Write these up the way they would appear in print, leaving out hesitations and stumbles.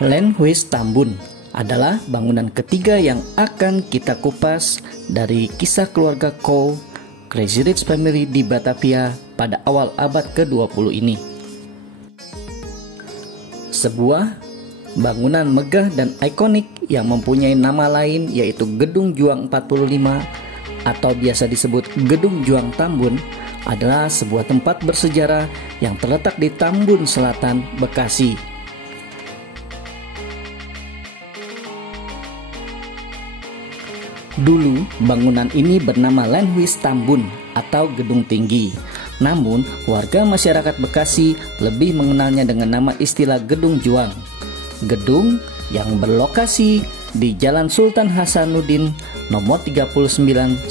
Landhuis Tambun adalah bangunan ketiga yang akan kita kupas dari kisah keluarga Kouw, Crazy Rich Family di Batavia pada awal abad ke-20 ini. Sebuah bangunan megah dan ikonik yang mempunyai nama lain yaitu Gedung Juang 45 atau biasa disebut Gedung Juang Tambun adalah sebuah tempat bersejarah yang terletak di Tambun Selatan, Bekasi. Dulu bangunan ini bernama Landhuis Tambun atau Gedung Tinggi. Namun warga masyarakat Bekasi lebih mengenalnya dengan nama istilah Gedung Juang. Gedung yang berlokasi di Jalan Sultan Hasanuddin nomor 39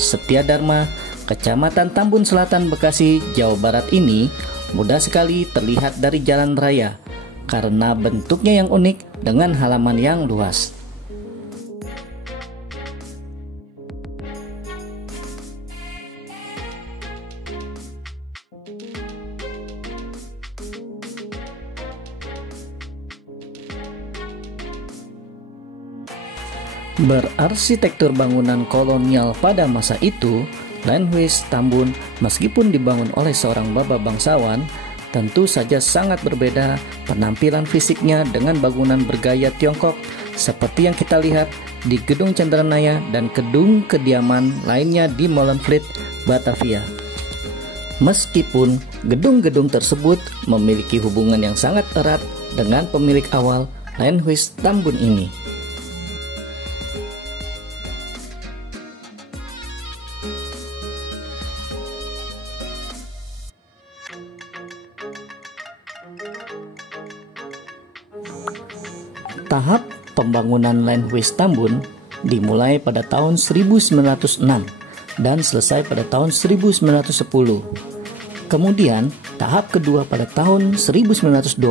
Setiadharma, Kecamatan Tambun Selatan, Bekasi, Jawa Barat ini mudah sekali terlihat dari jalan raya karena bentuknya yang unik dengan halaman yang luas. Berarsitektur bangunan kolonial pada masa itu, Landhuis Tambun meskipun dibangun oleh seorang bapak bangsawan, tentu saja sangat berbeda penampilan fisiknya dengan bangunan bergaya Tiongkok seperti yang kita lihat di Gedung Cendranaya dan gedung kediaman lainnya di Molenvliet, Batavia. Meskipun gedung-gedung tersebut memiliki hubungan yang sangat erat dengan pemilik awal Landhuis Tambun ini. Tahap pembangunan Landhuis Tambun dimulai pada tahun 1906 dan selesai pada tahun 1910. Kemudian tahap kedua pada tahun 1925.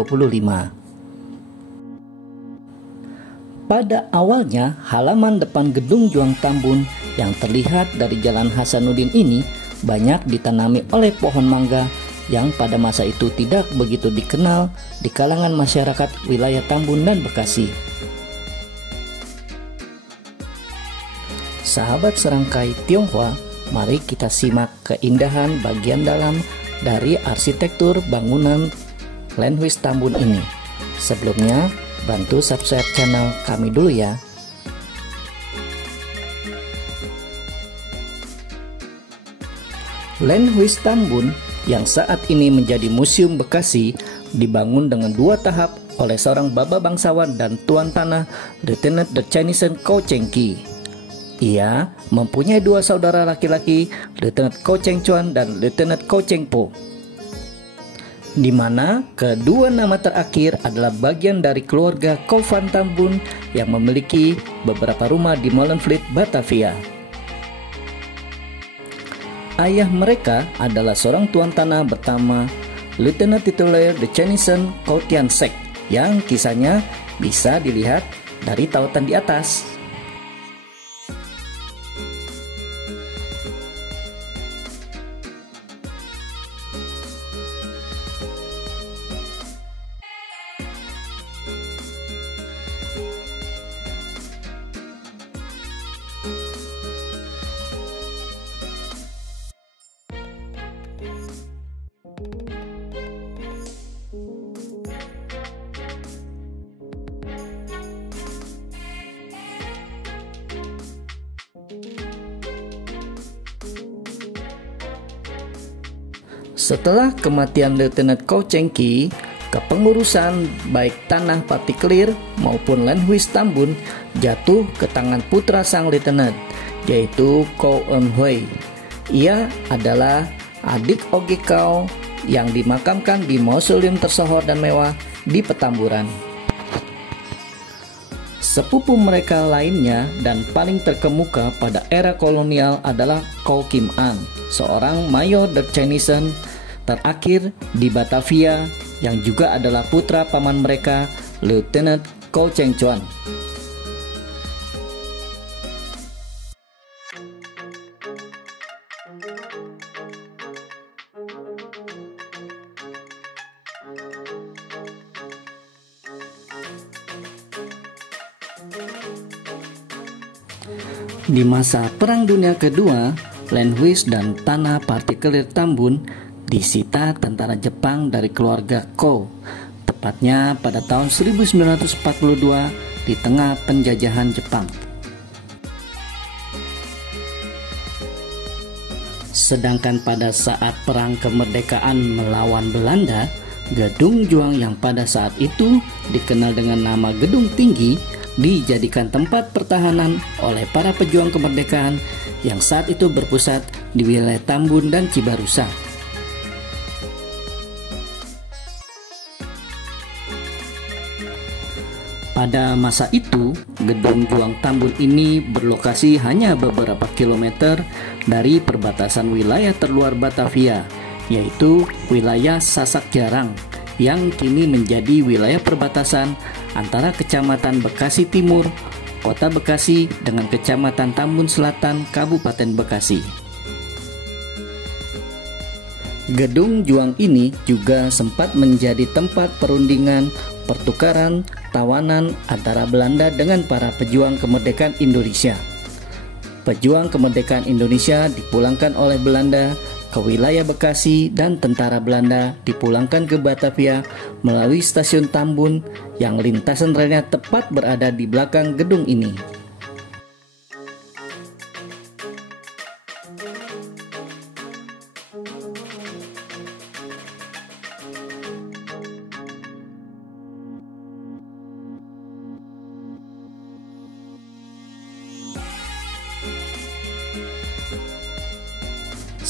Pada awalnya, halaman depan Gedung Juang Tambun yang terlihat dari Jalan Hasanuddin ini banyak ditanami oleh pohon mangga yang pada masa itu tidak begitu dikenal di kalangan masyarakat wilayah Tambun dan Bekasi. Sahabat serangkai Tionghoa, mari kita simak keindahan bagian dalam dari arsitektur bangunan Landhuis Tambun ini. Sebelumnya, bantu subscribe channel kami dulu ya. Landhuis Tambun yang saat ini menjadi Museum Bekasi dibangun dengan dua tahap oleh seorang baba bangsawan dan tuan tanah Lieutenant The Chinese Kouw Cheng Ki. Ia mempunyai dua saudara laki-laki, Lieutenant Kouw Cheng Chuan dan Lieutenant Kouw Cheng Po, di mana kedua nama terakhir adalah bagian dari keluarga Kouw van Tambun yang memiliki beberapa rumah di Molenvliet, Batavia. Ayah mereka adalah seorang tuan tanah bernama Lieutenant tituler The Chinese Kouw Tian Sek yang kisahnya bisa dilihat dari tautan di atas. Setelah kematian Lieutenant Kouw Cheng Ki, kepengurusan baik tanah partikelir maupun Landhuis Tambun jatuh ke tangan putra sang lieutenant, yaitu Kouw Eun Hui. Ia adalah adik Oge Kouw yang dimakamkan di mausoleum tersohor dan mewah di Petamburan. Sepupu mereka lainnya dan paling terkemuka pada era kolonial adalah Kouw Kim An, seorang mayor The Chinese terakhir di Batavia yang juga adalah putra paman mereka, Lieutenant Kouw Cheng Chuan. Di masa Perang Dunia Kedua, Lendhuis dan tanah partikelir Tambun disita tentara Jepang dari keluarga Kou, tepatnya pada tahun 1942 di tengah penjajahan Jepang. Sedangkan pada saat perang kemerdekaan melawan Belanda, Gedung Juang yang pada saat itu dikenal dengan nama Gedung Tinggi dijadikan tempat pertahanan oleh para pejuang kemerdekaan yang saat itu berpusat di wilayah Tambun dan Cibarusa. Pada masa itu, Gedung Juang Tambun ini berlokasi hanya beberapa kilometer dari perbatasan wilayah terluar Batavia, yaitu wilayah Sasak Jarang, yang kini menjadi wilayah perbatasan antara Kecamatan Bekasi Timur, Kota Bekasi dengan Kecamatan Tambun Selatan, Kabupaten Bekasi. Gedung Juang ini juga sempat menjadi tempat perundingan pertukaran tawanan antara Belanda dengan para pejuang kemerdekaan Indonesia. Pejuang kemerdekaan Indonesia dipulangkan oleh Belanda ke wilayah Bekasi dan tentara Belanda dipulangkan ke Batavia melalui stasiun Tambun yang lintasan relnya tepat berada di belakang gedung ini.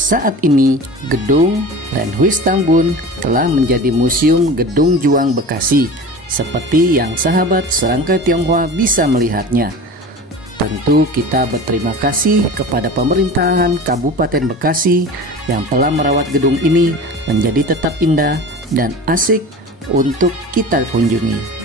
Saat ini, Gedung Lendhuis Tambun telah menjadi Museum Gedung Juang Bekasi, seperti yang sahabat Serangkai Tionghoa bisa melihatnya. Tentu kita berterima kasih kepada pemerintahan Kabupaten Bekasi yang telah merawat gedung ini menjadi tetap indah dan asik untuk kita kunjungi.